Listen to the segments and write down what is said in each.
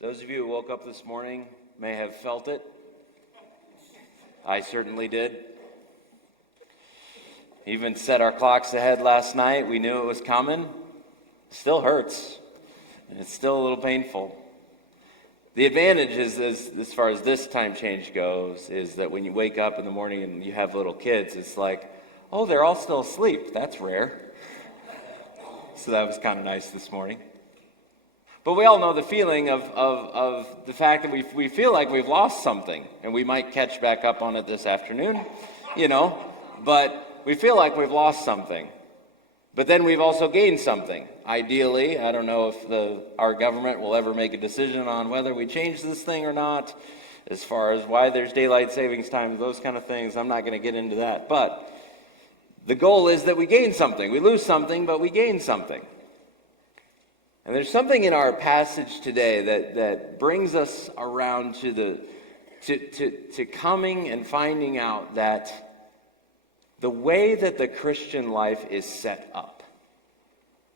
Those of you who woke up this morning may have felt it. I certainly did. Even set our clocks ahead last night. We knew it was coming. Still hurts. And it's still a little painful. The advantage is, as far as this time change goes, is that when you wake up in the morning and you have little kids, it's like, oh, they're all still asleep. That's rare. So that was kind of nice this morning. But we all know the feeling of the fact that we feel like we've lost something, and we might catch back up on it this afternoon, but we feel like we've lost something. But then we've also gained something. Ideally, I don't know if our government will ever make a decision on whether we change this thing or not, as far as why there's daylight savings time, those kind of things. I'm not going to get into that. But the goal is that we gain something. We lose something, but we gain something. And there's something in our passage today that brings us around to coming and finding out that the way that the Christian life is set up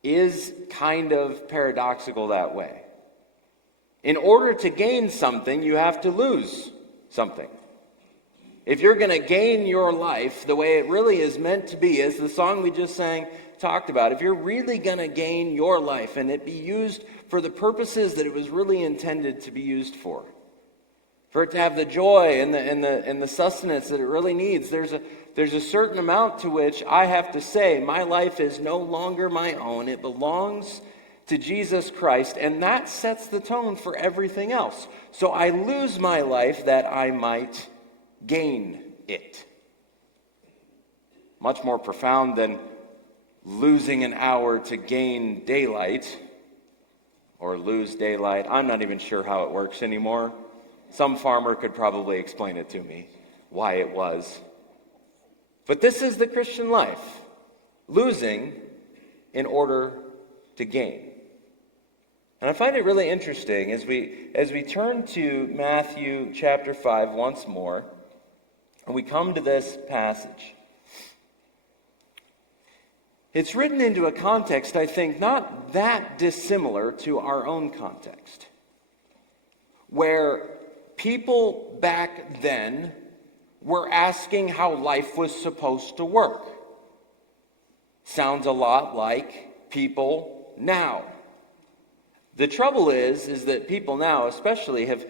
is kind of paradoxical that way. In order to gain something, you have to lose something. If you're going to gain your life the way it really is meant to be, as the song we just sang talked about, if you're really going to gain your life and it be used for the purposes that it was really intended to be used for it to have the joy and the sustenance that it really needs, there's a certain amount to which I have to say, my life is no longer my own. It belongs to Jesus Christ, and that sets the tone for everything else. So I lose my life that I might gain it. Much more profound than losing an hour to gain daylight or lose daylight. I'm not even sure how it works anymore. Some farmer could probably explain it to me, why it was. But this is the Christian life, losing in order to gain. And I find it really interesting as we turn to Matthew chapter 5 once more, and we come to this passage. It's written into a context, I think, not that dissimilar to our own context, where people back then were asking how life was supposed to work. Sounds a lot like people now. The trouble is that people now especially have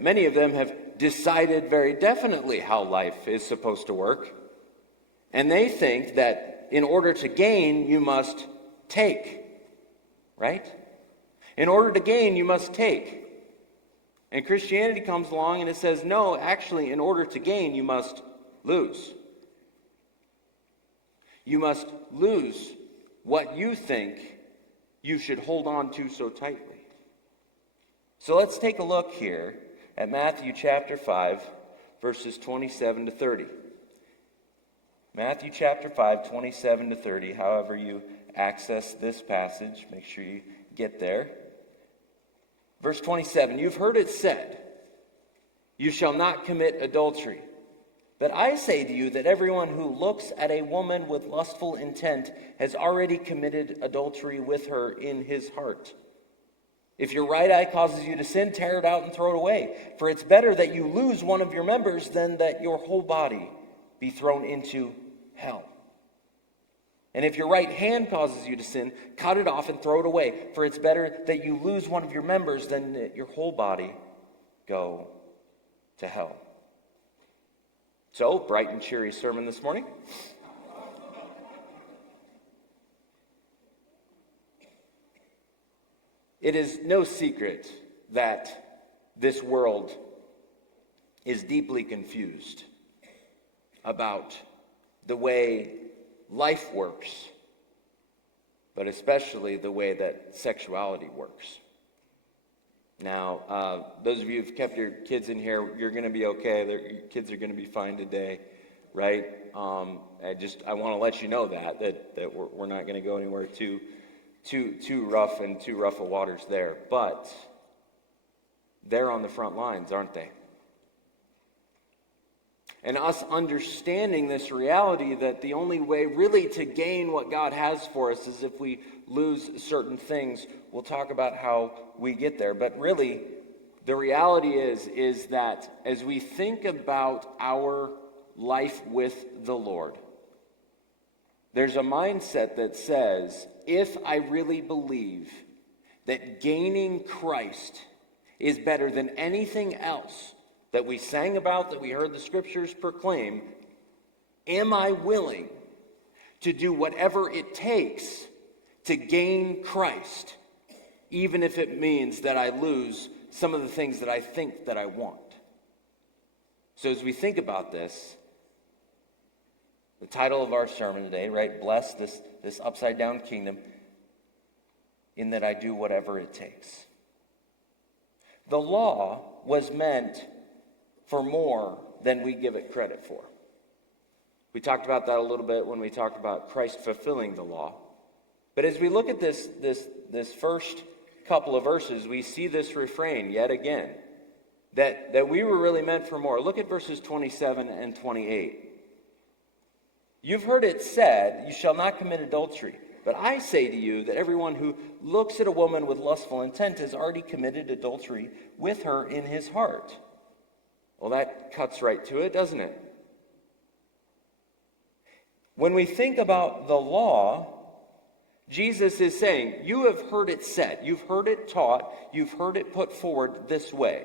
many of them have decided very definitely how life is supposed to work. And they think that in order to gain, you must take. Right? In order to gain, you must take. And Christianity comes along and it says, no, actually, in order to gain, you must lose. You must lose what you think you should hold on to so tightly. So let's take a look here at Matthew chapter 5, verses 27 to 30. Matthew chapter 5, 27 to 30. However you access this passage, make sure you get there. Verse 27, you've heard it said, you shall not commit adultery. But I say to you that everyone who looks at a woman with lustful intent has already committed adultery with her in his heart. If your right eye causes you to sin, tear it out and throw it away. For it's better that you lose one of your members than that your whole body be thrown into hell. And if your right hand causes you to sin, cut it off and throw it away. For it's better that you lose one of your members than that your whole body go to hell. So, bright and cheery sermon this morning. It is no secret that this world is deeply confused about the way life works, but especially the way that sexuality works. Now, those of you who've kept your kids in here, you're going to be okay. Your kids are going to be fine today, right? I want to let you know that we're not going to go anywhere too rough and too rough of waters there. But they're on the front lines, aren't they? And us understanding this reality that the only way really to gain what God has for us is if we lose certain things. We'll talk about how we get there. But really, the reality is that as we think about our life with the Lord, there's a mindset that says, if I really believe that gaining Christ is better than anything else that we sang about, that we heard the scriptures proclaim, am I willing to do whatever it takes to gain Christ, even if it means that I lose some of the things that I think that I want? So as we think about this, the title of our sermon today, right? Bless this upside down kingdom in that I do whatever it takes. The law was meant for more than we give it credit for. We talked about that a little bit when we talked about Christ fulfilling the law. But as we look at this first couple of verses, we see this refrain yet again, that we were really meant for more. Look at verses 27 and 28. You've heard it said, you shall not commit adultery. But I say to you that everyone who looks at a woman with lustful intent has already committed adultery with her in his heart. Well, that cuts right to it, doesn't it? When we think about the law, Jesus is saying, you have heard it said, you've heard it taught, you've heard it put forward this way.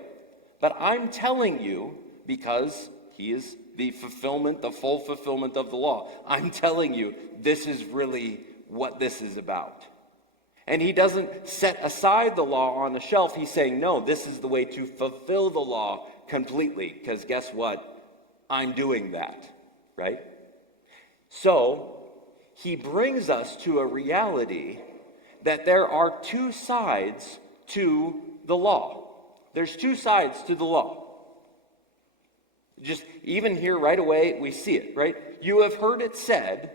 But I'm telling you, because he is the fulfillment, the full fulfillment of the law, I'm telling you, this is really what this is about. And he doesn't set aside the law on the shelf. He's saying, no, this is the way to fulfill the law completely. Because guess what? I'm doing that, right? So he brings us to a reality that there are two sides to the law. There's two sides to the law. Just even here right away, we see it, right? You have heard it said,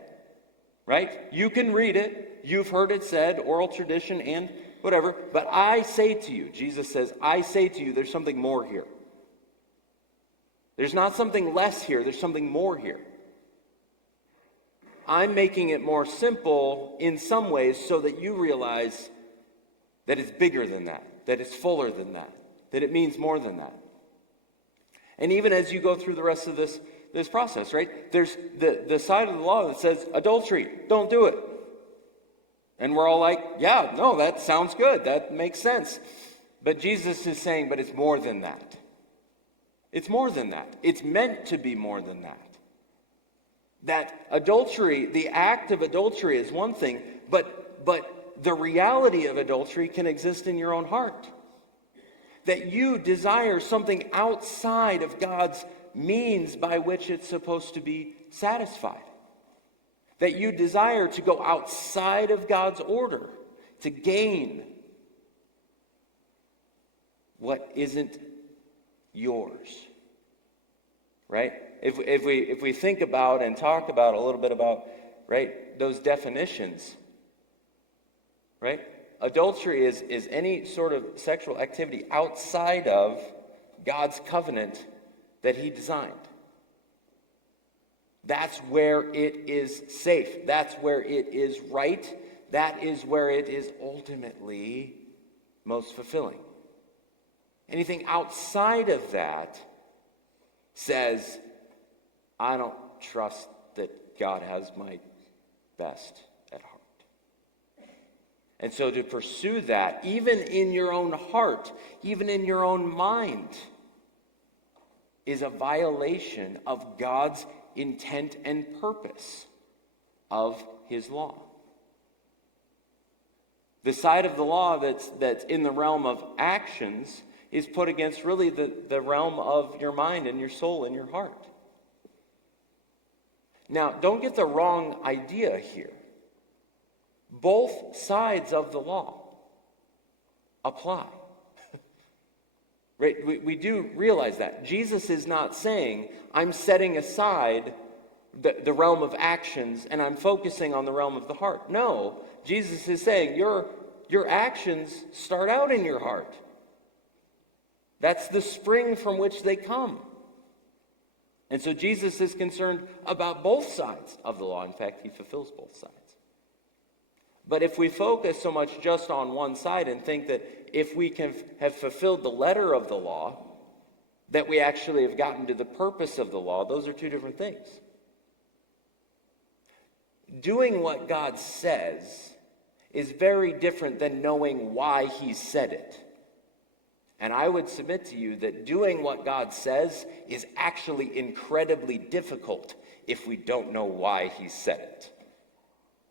right? You can read it. You've heard it said, oral tradition and whatever. But I say to you, Jesus says, I say to you, there's something more here. There's not something less here. There's something more here. I'm making it more simple in some ways so that you realize that it's bigger than that it's fuller than that it means more than that. And even as you go through the rest of this process, right? There's the side of the law that says adultery, don't do it. And we're all like, yeah, no, that sounds good. That makes sense. But Jesus is saying, but it's more than that. It's more than that. It's meant to be more than that. That adultery, the act of adultery is one thing, but the reality of adultery can exist in your own heart. That you desire something outside of God's means by which it's supposed to be satisfied. That you desire to go outside of God's order to gain what isn't yours. Right? If we think about and talk about a little bit about, right, those definitions, right? Adultery is any sort of sexual activity outside of God's covenant that he designed. That's where it is safe. That's where it is right. That is where it is ultimately most fulfilling. Anything outside of that says, I don't trust that God has my best at heart. And so to pursue that, even in your own heart, even in your own mind, is a violation of God's intent and purpose of his law. The side of the law that's in the realm of actions is put against really the realm of your mind and your soul and your heart. Now, don't get the wrong idea here. Both sides of the law apply. Right? We do realize that. Jesus is not saying, I'm setting aside the realm of actions and I'm focusing on the realm of the heart. No, Jesus is saying your actions start out in your heart. That's the spring from which they come. And so Jesus is concerned about both sides of the law. In fact, he fulfills both sides. But if we focus so much just on one side and think that if we can have fulfilled the letter of the law, that we actually have gotten to the purpose of the law, those are two different things. Doing what God says is very different than knowing why he said it. And I would submit to you that doing what God says is actually incredibly difficult if we don't know why he said it.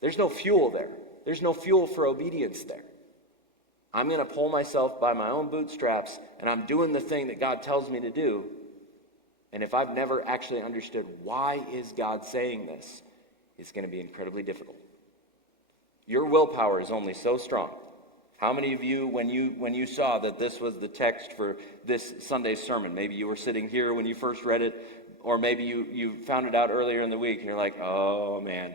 There's no fuel there. There's no fuel for obedience there. I'm going to pull myself by my own bootstraps, and I'm doing the thing that God tells me to do. And if I've never actually understood why is God saying this, it's going to be incredibly difficult. Your willpower is only so strong. How many of you, when you saw that this was the text for this Sunday's sermon, maybe you were sitting here when you first read it, or maybe you found it out earlier in the week, and you're like, oh man,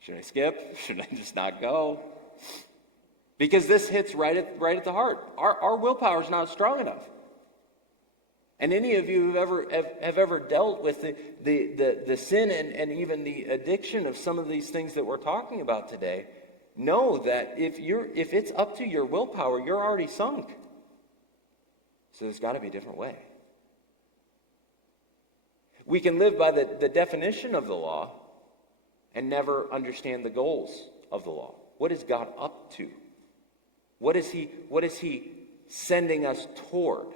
should I skip? Should I just not go? Because this hits right at the heart. Our willpower is not strong enough. And any of you who have ever dealt with the sin and even the addiction of some of these things that we're talking about today, know that if it's up to your willpower, you're already sunk. So there's got to be a different way. We can live by the definition of the law and never understand the goals of the law. What is God up to? What is he sending us toward,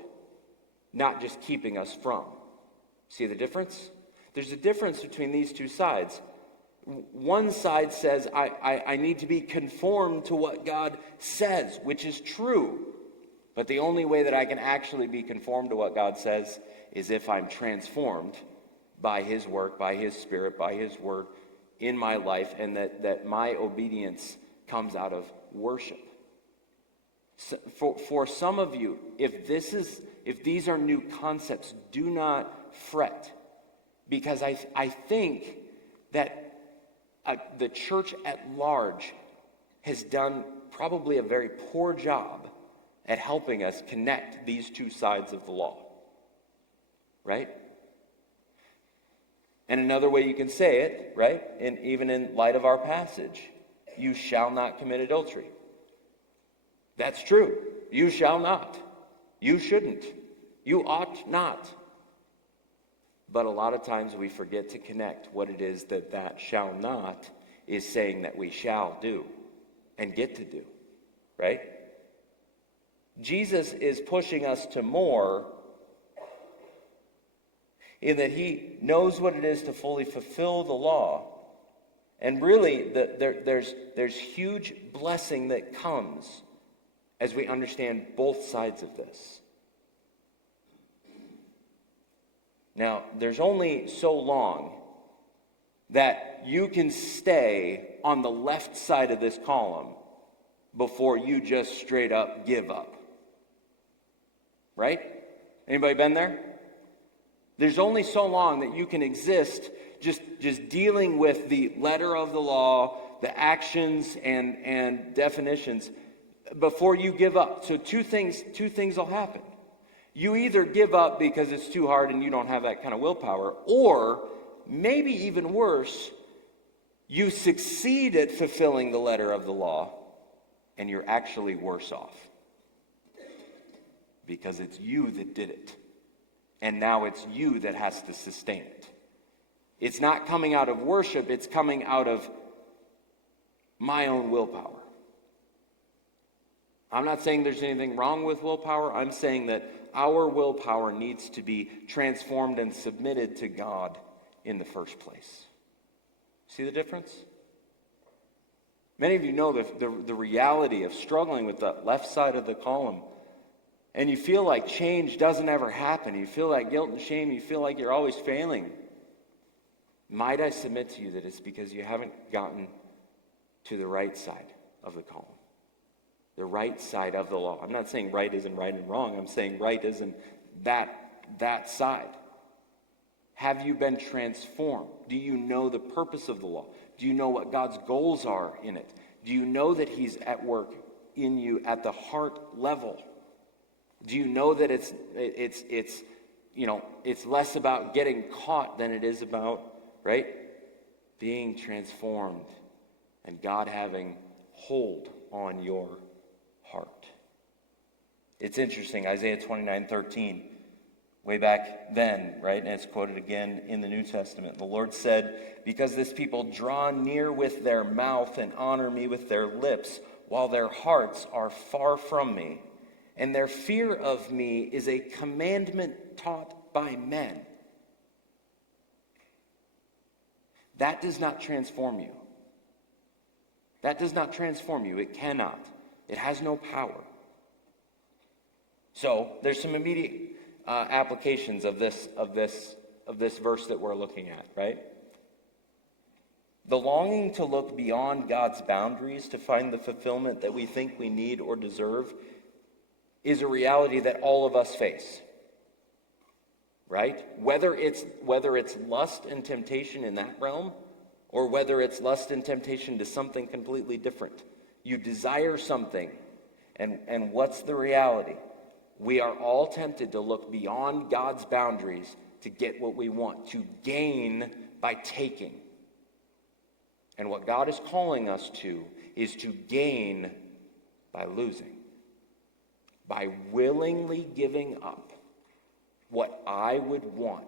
not just keeping us from? See the difference? There's a difference between these two sides. One side says, I need to be conformed to what God says, which is true. But the only way that I can actually be conformed to what God says is if I'm transformed by his work, by his Spirit, by his word in my life, and that my obedience comes out of worship. So for some of you, if these are new concepts, do not fret, because I think that the church at large has done probably a very poor job at helping us connect these two sides of the law, right? And another way you can say it, right, and even in light of our passage, you shall not commit adultery. That's true. You shall not. You shouldn't. You ought not. But a lot of times we forget to connect what it is that shall not is saying that we shall do and get to do, right? Jesus is pushing us to more in that he knows what it is to fully fulfill the law. And really, there's huge blessing that comes as we understand both sides of this. Now, there's only so long that you can stay on the left side of this column before you just straight up give up. Right? Anybody been there? There's only so long that you can exist just dealing with the letter of the law, the actions and definitions before you give up. So two things will happen. You either give up because it's too hard and you don't have that kind of willpower, or maybe even worse, you succeed at fulfilling the letter of the law and you're actually worse off because it's you that did it. And now it's you that has to sustain it. It's not coming out of worship, it's coming out of my own willpower. I'm not saying there's anything wrong with willpower. I'm saying that our willpower needs to be transformed and submitted to God in the first place. See the difference? Many of you know the reality of struggling with the left side of the column. And you feel like change doesn't ever happen. You feel like guilt and shame. You feel like you're always failing. Might I submit to you that it's because you haven't gotten to the right side of the column. The right side of the law. I'm not saying right isn't right and wrong. I'm saying right isn't that side. Have you been transformed? Do you know the purpose of the law? Do you know what God's goals are in it? Do you know that he's at work in you at the heart level? Do you know that it's less about getting caught than it is about, right, being transformed and God having hold on your heart. It's interesting, Isaiah 29:13, way back then, right? And it's quoted again in the New Testament. The Lord said, because this people draw near with their mouth and honor me with their lips, while their hearts are far from me, and their fear of me is a commandment taught by men. That does not transform you. That does not transform you. It cannot. It has no power. So there's some immediate applications of this verse that we're looking at, right? The longing to look beyond God's boundaries to find the fulfillment that we think we need or deserve is a reality that all of us face, right? Whether it's lust and temptation in that realm, or whether it's lust and temptation to something completely different. You desire something, and what's the reality? We are all tempted to look beyond God's boundaries to get what we want, to gain by taking. And what God is calling us to is to gain by losing. By willingly giving up what I would want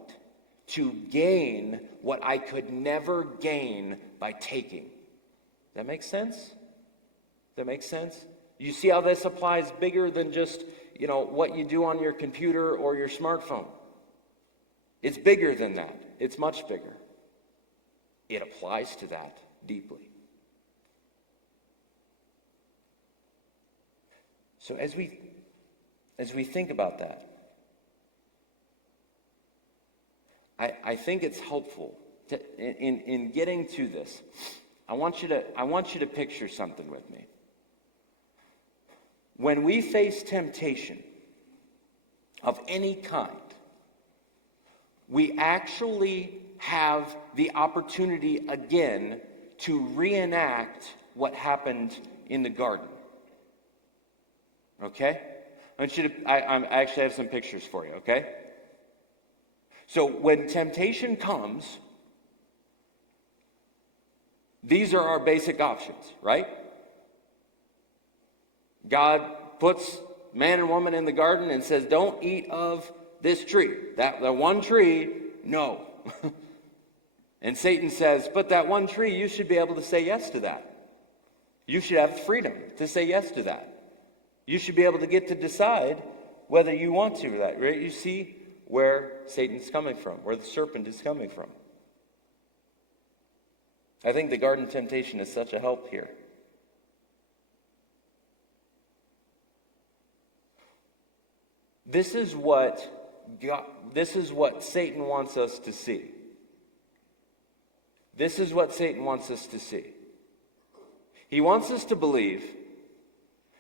to gain what I could never gain by taking. Does that make sense? Does that make sense? You see how this applies bigger than just, what you do on your computer or your smartphone. It's bigger than that. It's much bigger. It applies to that deeply. So as we think about that, I think it's helpful in getting to this. I want you to picture something with me. When we face temptation of any kind, we actually have the opportunity again to reenact what happened in the garden. Okay? I actually have some pictures for you, okay? So when temptation comes, these are our basic options, right? God puts man and woman in the garden and says, don't eat of this tree. That one tree, no. And Satan says, but that one tree, you should be able to say yes to that. You should have freedom to say yes to that. You should be able to get to decide whether you want to or that. Right? You see where Satan's coming from, where the serpent is coming from. I think the garden temptation is such a help here. This is what Satan wants us to see. This is what Satan wants us to see. He wants us to believe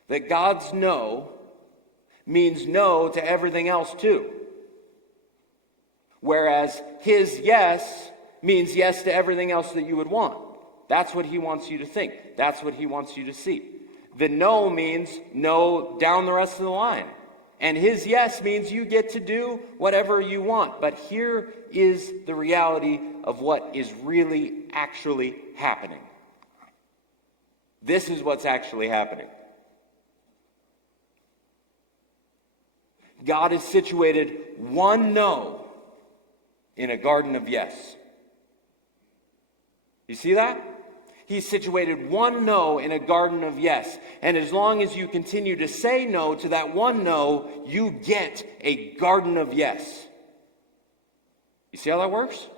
that God's no means no to everything else too. Whereas his yes means yes to everything else that you would want. That's what he wants you to think. That's what he wants you to see. The no means no down the rest of the line. And his yes means you get to do whatever you want. But here is the reality of what is really actually happening. This is what's actually happening. God has situated one no in a garden of yes. You see that? He's situated one no in a garden of yes. And as long as you continue to say no to that one no, you get a garden of yes. You see how that works?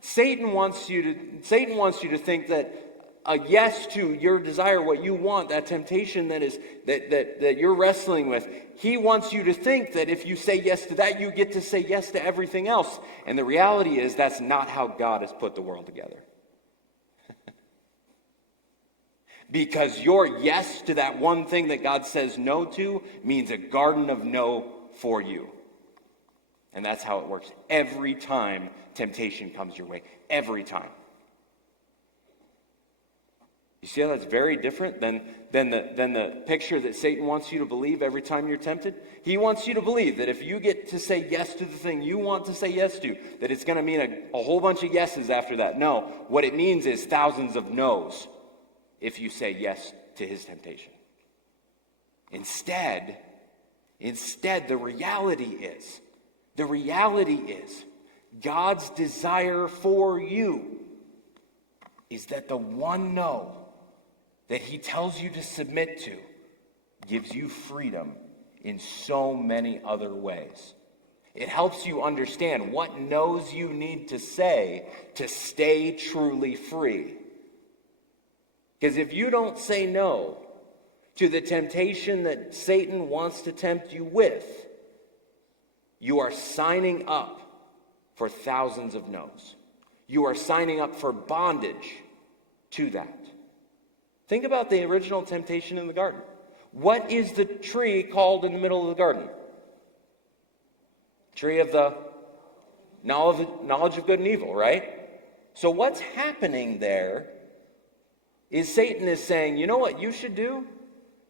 Satan wants you to think that a yes to your desire, what you want, that temptation that you're wrestling with, he wants you to think that if you say yes to that, you get to say yes to everything else. And the reality is that's not how God has put the world together. Because your yes to that one thing that God says no to means a garden of no for you. And that's how it works every time temptation comes your way. Every time. You see how that's very different than the picture that Satan wants you to believe every time you're tempted? He wants you to believe that if you get to say yes to the thing you want to say yes to, that it's going to mean a whole bunch of yeses after that. No, what it means is thousands of no's. if you say yes to his temptation. Instead, the reality is God's desire for you is that the one no that he tells you to submit to gives you freedom in so many other ways. It helps you understand what no's you need to say to stay truly free. Because if you don't say no to the temptation that Satan wants to tempt you with, you are signing up for thousands of no's. You are signing up for bondage to that. Think about the original temptation in the garden. What is the tree called in the middle of the garden? Tree of the knowledge of good and evil, right? So what's happening there is Satan is saying, you know what you should do?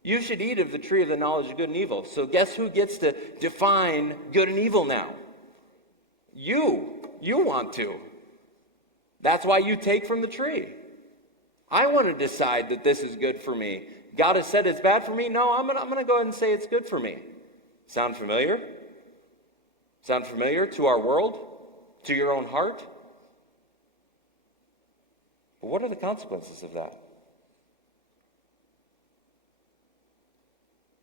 You should eat of the tree of the knowledge of good and evil. So guess who gets to define good and evil now? You want to. That's why you take from the tree. I want to decide that this is good for me. God has said it's bad for me. No, I'm gonna go ahead and say it's good for me. Sound familiar? Sound familiar to our world? To your own heart? But what are the consequences of that?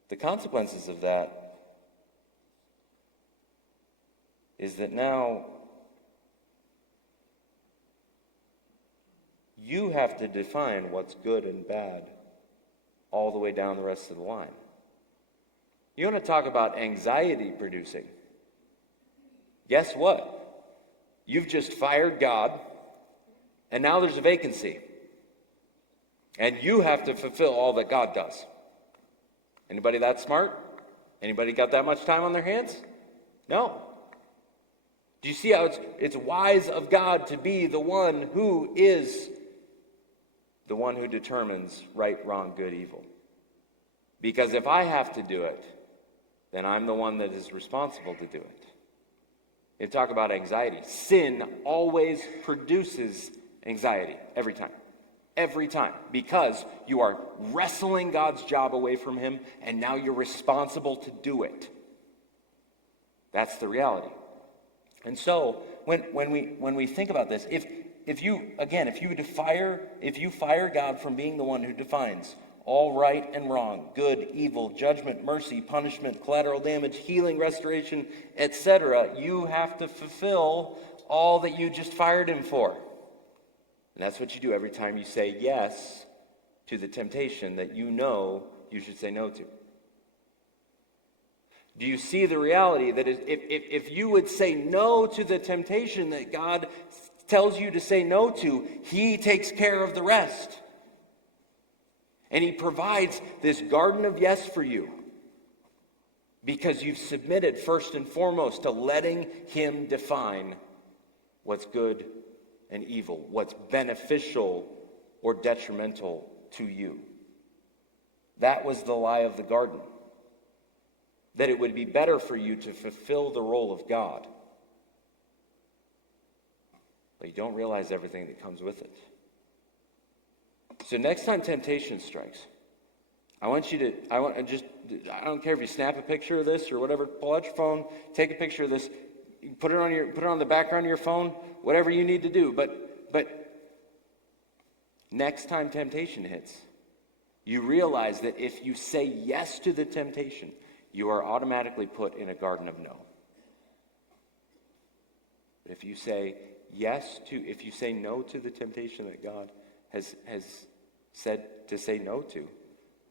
The consequences of that is that now you have to define what's good and bad all the way down the rest of the line. You want to talk about anxiety producing? Guess what? You've just fired God, and now there's a vacancy. And you have to fulfill all that God does. Anybody that smart? Anybody got that much time on their hands? No. Do you see how it's wise of God to be the one who is the one who determines right, wrong, good, evil? Because if I have to do it, then I'm the one that is responsible to do it. You talk about anxiety. Sin always produces anxiety, every time. Every time. Because you are wrestling God's job away from him, and now you're responsible to do it. That's the reality. And so, when we think about this, if you fire God from being the one who defines all right and wrong, good, evil, judgment, mercy, punishment, collateral damage, healing, restoration, etc., you have to fulfill all that you just fired him for. And that's what you do every time you say yes to the temptation that you know you should say no to. Do you see the reality that if you would say no to the temptation that God tells you to say no to, he takes care of the rest. And he provides this garden of yes for you because you've submitted first and foremost to letting him define what's good and evil, what's beneficial or detrimental to you. That was the lie of the garden. That it would be better for you to fulfill the role of God. But you don't realize everything that comes with it. So next time temptation strikes, I don't care if you snap a picture of this or whatever, pull out your phone, take a picture of this, put it on the background of your phone, whatever you need to do. But next time temptation hits, you realize that if you say yes to the temptation, you are automatically put in a garden of no. If you say no to the temptation that God has said to say no to,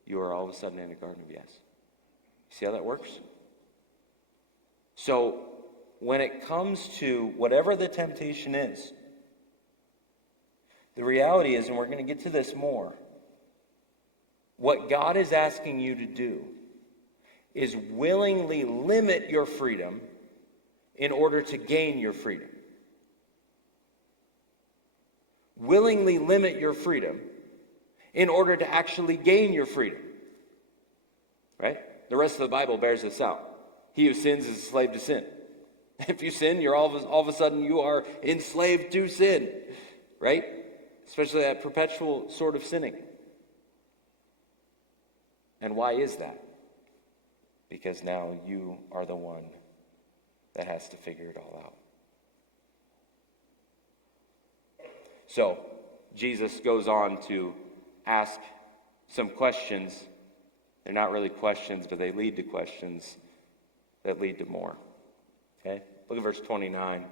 you are all of a sudden in a garden of yes. See how that works? So when it comes to whatever the temptation is, the reality is, and we're going to get to this more, what God is asking you to do is willingly limit your freedom in order to gain your freedom. Willingly limit your freedom in order to actually gain your freedom. Right? The rest of the Bible bears this out. He who sins is a slave to sin. If you sin, you're all of a sudden you are enslaved to sin. Right? Especially that perpetual sort of sinning. And why is that? Because now you are the one that has to figure it all out. So, Jesus goes on to ask some questions. They're not really questions, but they lead to questions that lead to more. Okay? Look at verse 29.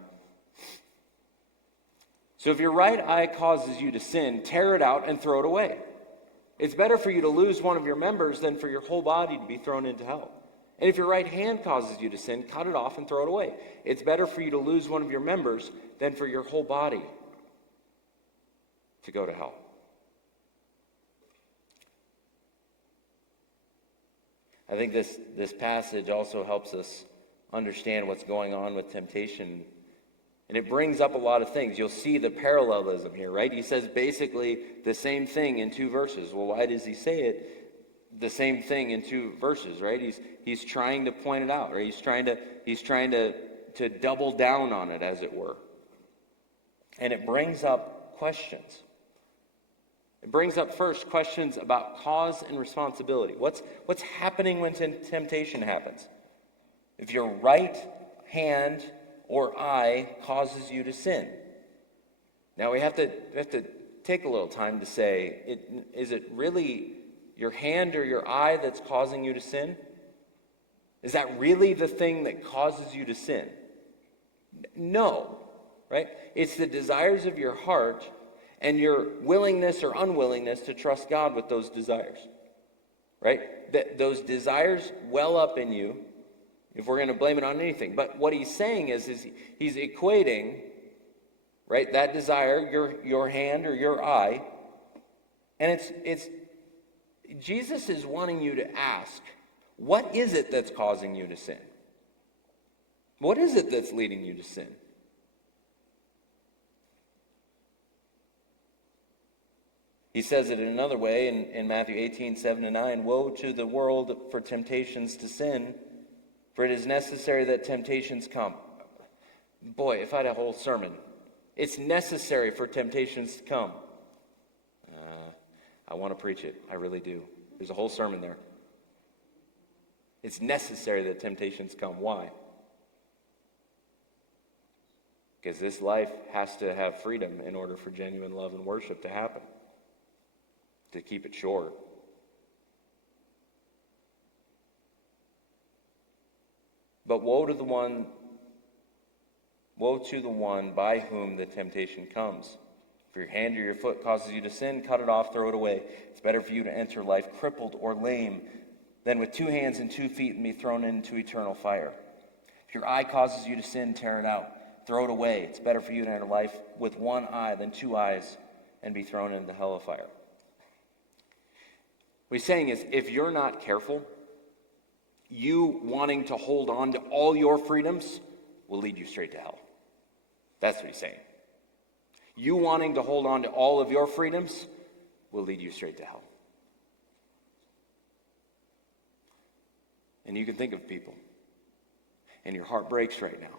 So if your right eye causes you to sin, tear it out and throw it away. It's better for you to lose one of your members than for your whole body to be thrown into hell. And if your right hand causes you to sin, cut it off and throw it away. It's better for you to lose one of your members than for your whole body to go to hell. I think this passage also helps us understand what's going on with temptation. And it brings up a lot of things. You'll see the parallelism here, right? He says basically the same thing in two verses. Well, why does he say it the same thing in two verses, right? He's trying to point it out, right? He's trying to double down on it, as it were. And it brings up questions. It brings up first questions about cause and responsibility. What's happening when temptation happens? If your right hand or eye causes you to sin. Now we have to take a little time to say, is it really your hand or your eye that's causing you to sin? Is that really the thing that causes you to sin? No, right? It's the desires of your heart and your willingness or unwillingness to trust God with those desires, right? Those desires well up in you, if we're going to blame it on anything. But what he's saying is he's equating, right, that desire, your hand or your eye, and it's Jesus is wanting you to ask, what is it that's causing you to sin? What is it that's leading you to sin? He says it in another way in Matthew 18:7-9. Woe to the world for temptations to sin, for it is necessary that temptations come. Boy, if I had a whole sermon. It's necessary for temptations to come. I want to preach it. I really do. There's a whole sermon there. It's necessary that temptations come. Why? Because this life has to have freedom in order for genuine love and worship to happen. To keep it short. But woe to the one by whom the temptation comes. If your hand or your foot causes you to sin, cut it off, throw it away. It's better for you to enter life crippled or lame than with 2 hands and 2 feet and be thrown into eternal fire. If your eye causes you to sin, tear it out, throw it away. It's better for you to enter life with 1 eye than 2 eyes and be thrown into the hell of fire. What he's saying is, if you're not careful, you wanting to hold on to all your freedoms will lead you straight to hell. That's what he's saying. You wanting to hold on to all of your freedoms will lead you straight to hell. And you can think of people, and your heart breaks right now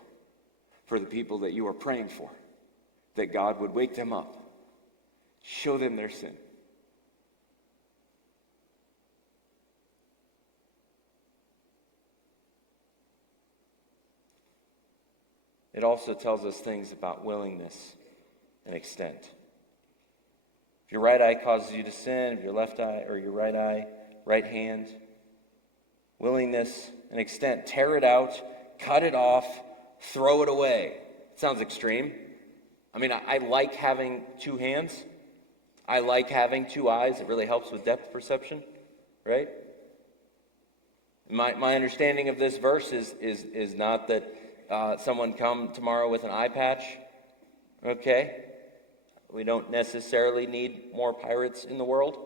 for the people that you are praying for, that God would wake them up, show them their sin. It also tells us things about willingness and extent. If your right eye causes you to sin, if your left eye or your right eye, right hand, willingness and extent, tear it out, cut it off, throw it away. It sounds extreme. I mean, I like having 2 hands. I like having 2 eyes. It really helps with depth perception, right? My understanding of this verse is not that someone come tomorrow with an eye patch. Okay. We don't necessarily need more pirates in the world,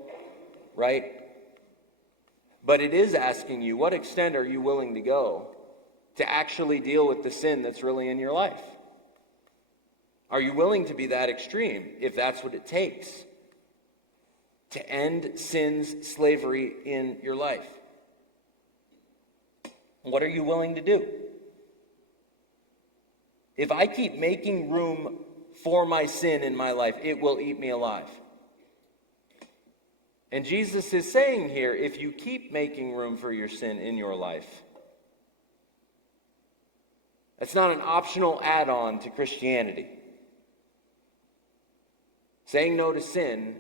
right? But it is asking you, what extent are you willing to go to actually deal with the sin that's really in your life? Are you willing to be that extreme, if that's what it takes, to end sin's slavery in your life? What are you willing to do? If I keep making room for my sin in my life, it will eat me alive. And Jesus is saying here, if you keep making room for your sin in your life, it's not an optional add-on to Christianity. Saying no to sin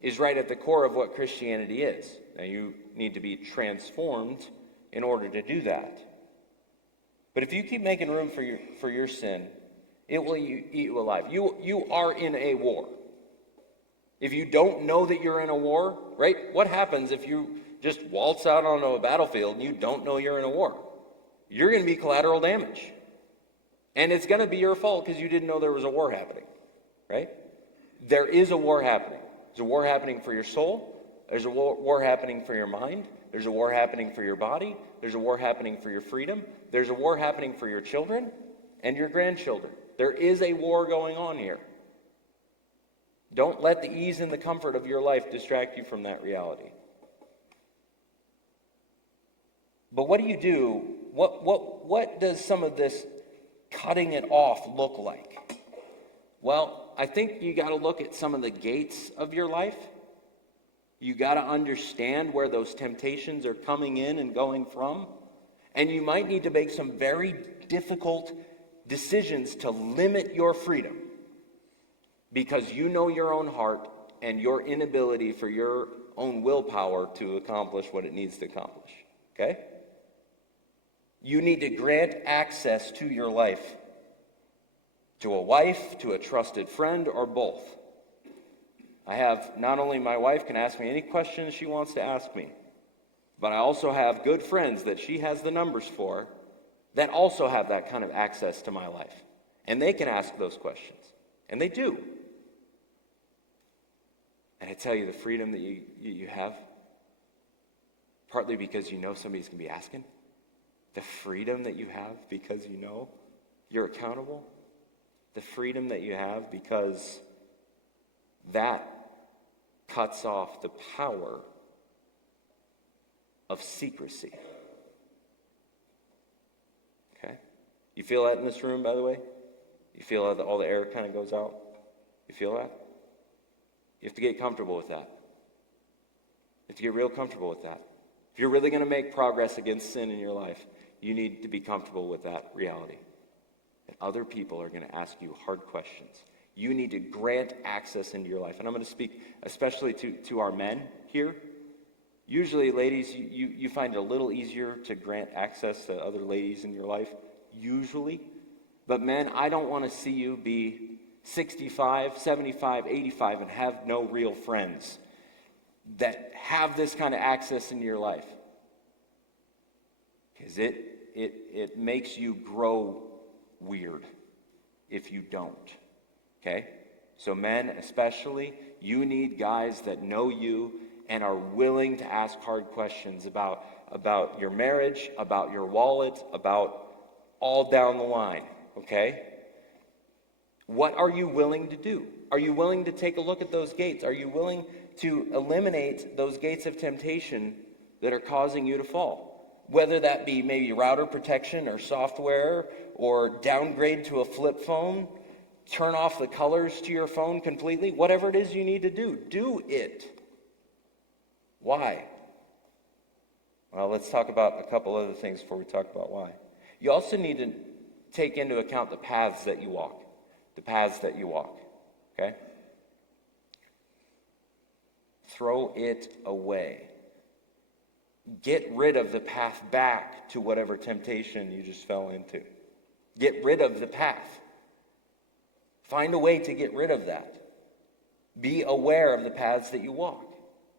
is right at the core of what Christianity is. Now, you need to be transformed in order to do that. But if you keep making room for your sin, it will eat you alive. You are in a war. If you don't know that you're in a war, right? What happens if you just waltz out onto a battlefield and you don't know you're in a war? You're going to be collateral damage. And it's going to be your fault because you didn't know there was a war happening, right? There is a war happening. There's a war happening for your soul. There's a war happening for your mind. There's a war happening for your body. There's a war happening for your freedom. There's a war happening for your children and your grandchildren. There is a war going on here. Don't let the ease and the comfort of your life distract you from that reality. But what do you do? What does some of this cutting it off look like? Well, I think you got to look at some of the gates of your life. You got to understand where those temptations are coming in and going from. And you might need to make some very difficult decisions to limit your freedom because you know your own heart and your inability for your own willpower to accomplish what it needs to accomplish. Okay? You need to grant access to your life to a wife, to a trusted friend, or both. I have not only my wife can ask me any questions she wants to ask me, but I also have good friends that she has the numbers for that also have that kind of access to my life. And they can ask those questions. And they do. And I tell you, the freedom that you have, partly because you know somebody's going to be asking, the freedom that you have because you know you're accountable, the freedom that you have because that cuts off the power of secrecy. Okay? You feel that in this room, by the way? You feel that all the air kind of goes out? You feel that? You have to get comfortable with that. You have to get real comfortable with that. If you're really going to make progress against sin in your life, you need to be comfortable with that reality. That other people are going to ask you hard questions. You need to grant access into your life. And I'm going to speak especially to our men here. Usually, ladies, you find it a little easier to grant access to other ladies in your life, usually. But men, I don't want to see you be 65, 75, 85 and have no real friends that have this kind of access into your life. Because it makes you grow weird if you don't. Okay? So men especially, you need guys that know you and are willing to ask hard questions about your marriage, about your wallet, about all down the line. Okay? What are you willing to do? Are you willing to take a look at those gates? Are you willing to eliminate those gates of temptation that are causing you to fall? Whether that be maybe router protection or software or downgrade to a flip phone, turn off the colors to your phone completely, whatever it is you need to do it. Why? Well, let's talk about a couple other things before we talk about why. You also need to take into account the paths that you walk. The paths that you walk. Okay? Throw it away. Get rid of the path back to whatever temptation you just fell into. Get rid of the path. Find a way to get rid of that. Be aware of the paths that you walk.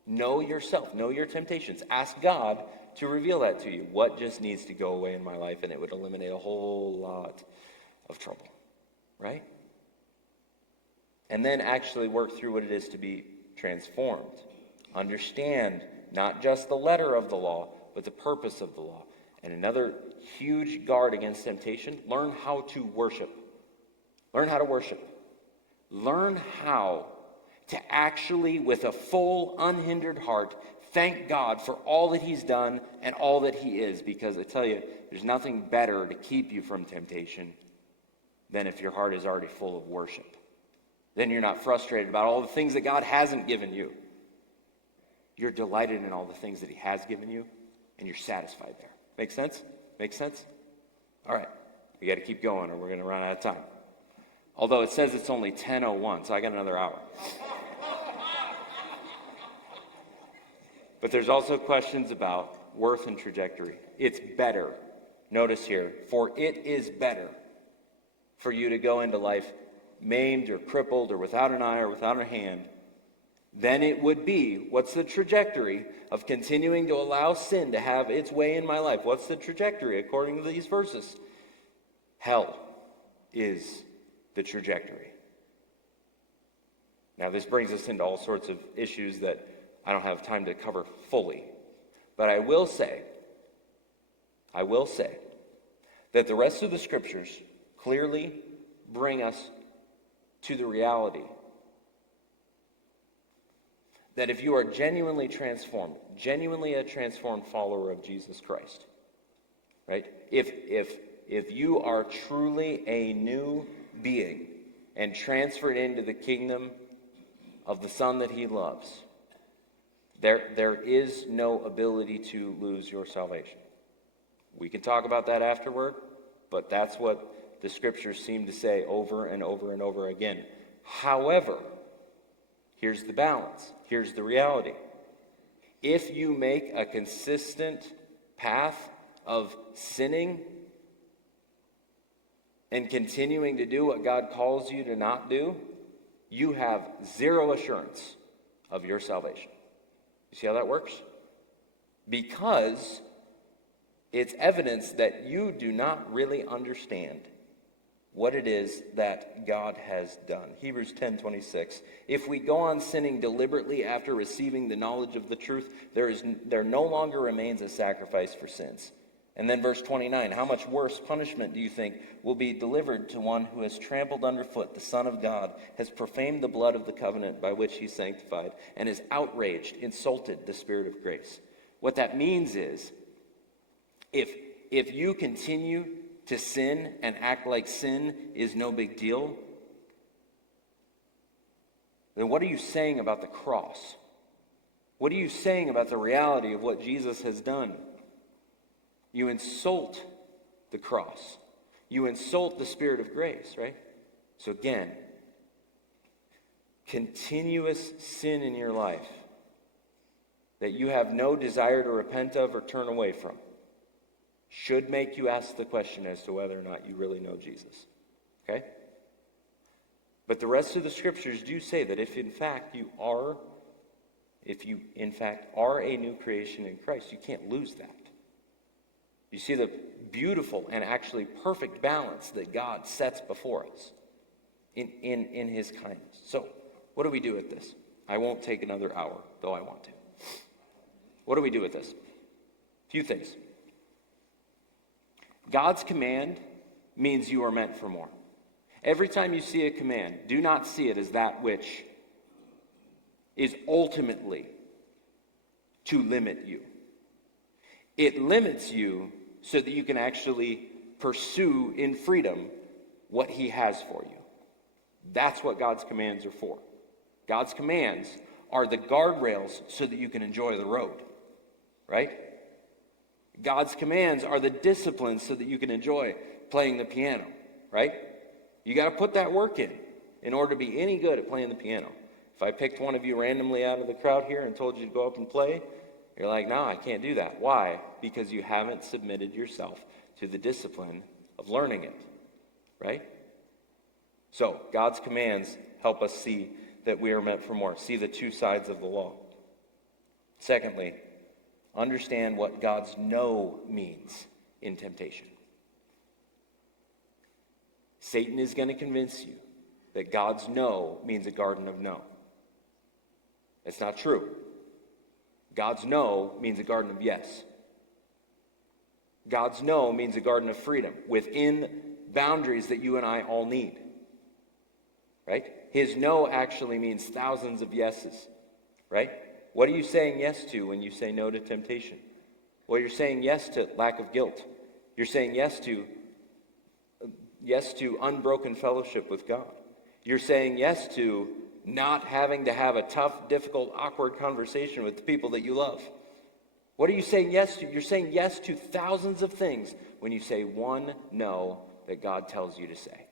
Know yourself. Know your temptations. Ask God to reveal that to you. What just needs to go away in my life? And it would eliminate a whole lot of trouble. Right? And then actually work through what it is to be transformed. Understand not just the letter of the law, but the purpose of the law. And another huge guard against temptation, learn how to worship. Learn how to worship. Learn how to actually, with a full, unhindered heart, thank God for all that He's done and all that He is. Because I tell you, there's nothing better to keep you from temptation than if your heart is already full of worship. Then you're not frustrated about all the things that God hasn't given you. You're delighted in all the things that he has given you, and you're satisfied there. Make sense? Make sense? All right. We got to keep going or we're going to run out of time. Although it says it's only 10:01, so I got another hour. But there's also questions about worth and trajectory. It's better. Notice here, for it is better for you to go into life maimed or crippled or without an eye or without a hand than it would be. What's the trajectory of continuing to allow sin to have its way in my life? What's the trajectory according to these verses? Hell is the trajectory. Now, this brings us into all sorts of issues that I don't have time to cover fully. But I will say that the rest of the scriptures clearly bring us to the reality that if you are genuinely transformed, genuinely a transformed follower of Jesus Christ, right? If you are truly a new being and transferred into the kingdom of the Son that he loves, there is no ability to lose your salvation. We can talk about that afterward, but that's what the scriptures seem to say over and over and over again. However, here's the balance. Here's the reality. If you make a consistent path of sinning and continuing to do what God calls you to not do, you have zero assurance of your salvation. You see how that works? Because it's evidence that you do not really understand what it is that God has done. Hebrews 10:26. If we go on sinning deliberately after receiving the knowledge of the truth, there no longer remains a sacrifice for sins. And then verse 29, how much worse punishment do you think will be delivered to one who has trampled underfoot the Son of God, has profaned the blood of the covenant by which he sanctified, and has outraged, insulted the Spirit of grace? What that means is, if you continue to sin and act like sin is no big deal, then what are you saying about the cross? What are you saying about the reality of what Jesus has done? You insult the cross. You insult the Spirit of grace, right? So again, continuous sin in your life that you have no desire to repent of or turn away from should make you ask the question as to whether or not you really know Jesus. Okay? But the rest of the scriptures do say that if you in fact are a new creation in Christ, you can't lose that. You see the beautiful and actually perfect balance that God sets before us in his kindness. So, what do we do with this? I won't take another hour, though I want to. What do we do with this? A few things. God's command means you are meant for more. Every time you see a command, do not see it as that which is ultimately to limit you. It limits you so that you can actually pursue in freedom what he has for you. That's what God's commands are for. God's commands are the guardrails so that you can enjoy the road, right? God's commands are the disciplines so that you can enjoy playing the piano, right? You got to put that work in order to be any good at playing the piano. If I picked one of you randomly out of the crowd here and told you to go up and play, you're like, no, I can't do that. Why? Because you haven't submitted yourself to the discipline of learning it, right? So, God's commands help us see that we are meant for more. See the two sides of the law. Secondly, understand what God's no means in temptation. Satan is going to convince you that God's no means a garden of no. It's not true. God's no means a garden of yes. God's no means a garden of freedom within boundaries that you and I all need. Right? His no actually means thousands of yeses. Right? What are you saying yes to when you say no to temptation? Well, you're saying yes to lack of guilt. You're saying yes to unbroken fellowship with God. You're saying yes to not having to have a tough, difficult, awkward conversation with the people that you love. What are you saying yes to? You're saying yes to thousands of things when you say one no that God tells you to say.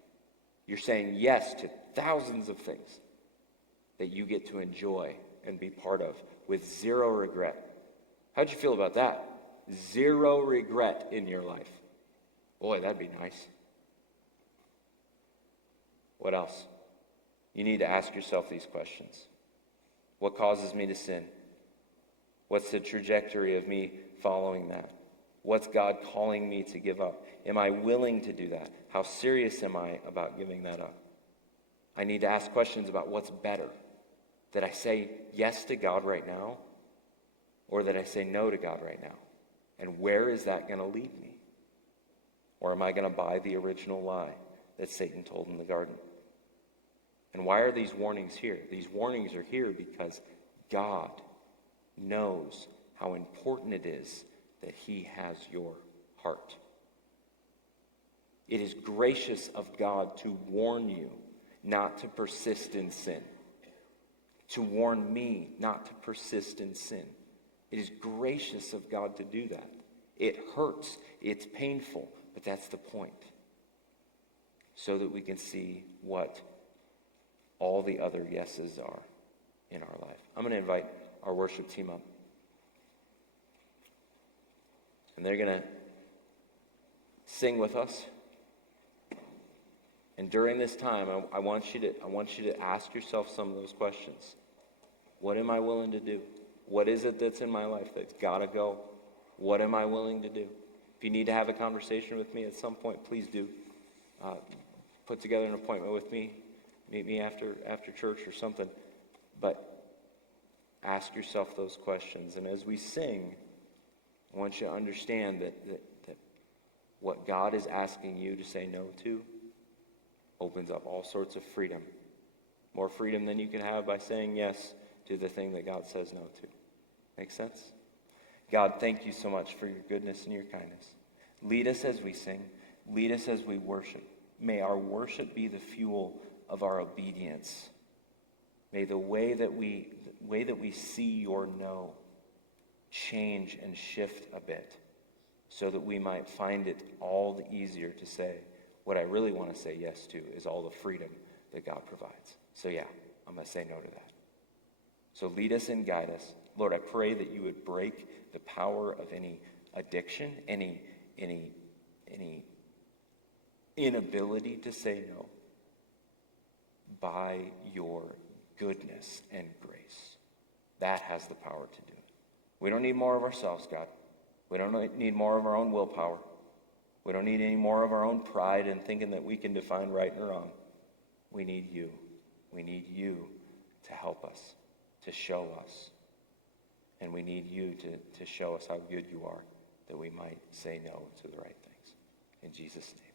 You're saying yes to thousands of things that you get to enjoy and be part of with zero regret. How'd you feel about that? Zero regret in your life. Boy, that'd be nice. What else? You need to ask yourself these questions. What causes me to sin? What's the trajectory of me following that? What's God calling me to give up? Am I willing to do that? How serious am I about giving that up? I need to ask questions about what's better. That I say yes to God right now, or that I say no to God right now? And where is that going to lead me? Or am I going to buy the original lie that Satan told in the garden? And why are these warnings here? These warnings are here because God knows how important it is that he has your heart. It is gracious of God to warn you not to persist in sin. To warn me not to persist in sin. It is gracious of God to do that. It hurts. It's painful. But that's the point. So that we can see what all the other yeses are in our life. I'm going to invite our worship team up. And they're going to sing with us. And during this time, I want you to ask yourself some of those questions. What am I willing to do? What is it that's in my life that's got to go? What am I willing to do? If you need to have a conversation with me at some point, please do. Put together an appointment with me. Meet me after church or something. But ask yourself those questions. And as we sing, I want you to understand that what God is asking you to say no to opens up all sorts of freedom. More freedom than you can have by saying yes to the thing that God says no to. Make sense? God, thank you so much for your goodness and your kindness. Lead us as we sing. Lead us as we worship. May our worship be the fuel of our obedience. May the way that we see your no change and shift a bit so that we might find it all the easier to say, what I really want to say yes to is all the freedom that God provides. So yeah, I'm going to say no to that. So lead us and guide us. Lord, I pray that you would break the power of any addiction, any inability to say no by your goodness and grace. That has the power to do it. We don't need more of ourselves, God. We don't need more of our own willpower. We don't need any more of our own pride and thinking that we can define right and wrong. We need you. We need you to help us, to show us. And we need you to show us how good you are, that we might say no to the right things. In Jesus' name.